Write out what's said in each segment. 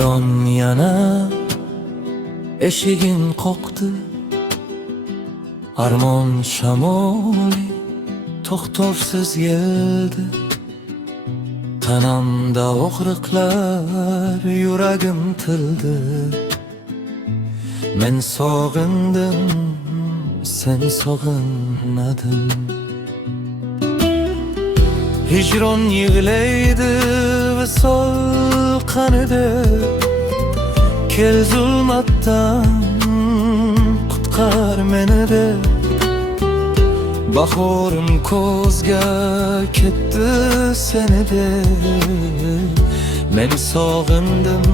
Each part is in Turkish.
Hicron yana eşigin koktu, armon shamoli to'xtovsiz geldi. Tanamda og'riqlar, yuragim tildi. Men sog'indim, sen sog'inmading. Hicron yig'laydi visol qanida, kel zulmatdan qutqar meni de. Bahorim ko'zga ketdi seni de. Men sog'indim,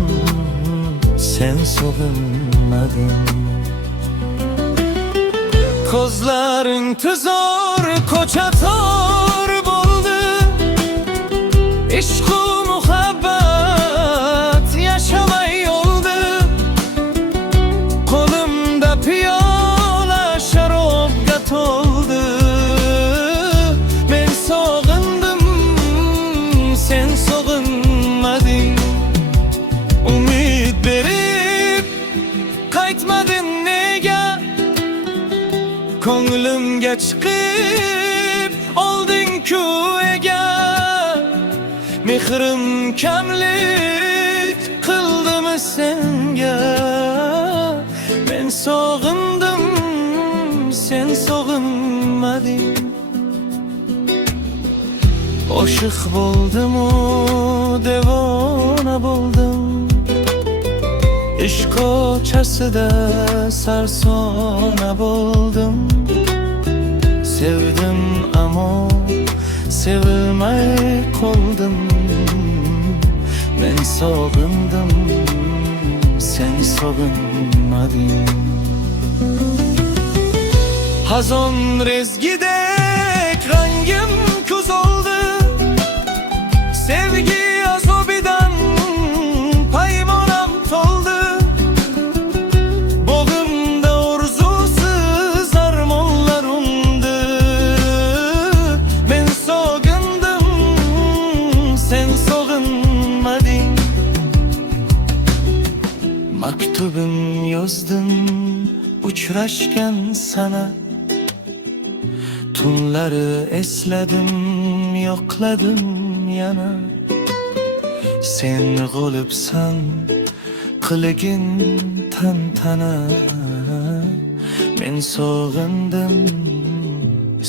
sen sog'inmading. Ko'zlaring tuzor, ko'cha tor bo'ldi. Ishq-u muhabbat yashamay oldi. Qo'limda piyola sharobga to'ldi. Men sog'indim, sen sog'inmading. Umid berib qaytmading nega? Ko'nglimga chiqib olding-ku ega. Mehrim kamlik qildimi senga? Men sog'indim, sen sog'inmading. Oshiq bo'ldim-u devona bo'ldim. Ishq ko'chasida sarsona bo'ldim. Sevdim ammo sevilmay qoldim. Men sog'indim, sen sog'inmading. Hazon rezgidek rangim kuz oldi. Sevgi azobidan paymonam to'ldi. Bo'g'imda orzusiz armonlar undi. Men sog'indim, sen sog'inmading. Maktubim yozdim uchrashgan sana. Tunlari esladim, yo'qladim yana. Sen g'olibsan, qiligin tantana. Men sog'indim,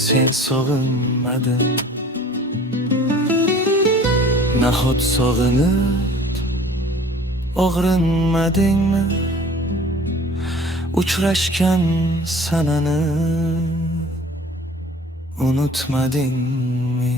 sen sog'inmading. Nahot sog'inib og'rinmadingmi? Uchrashgan sanani unutmadingmi?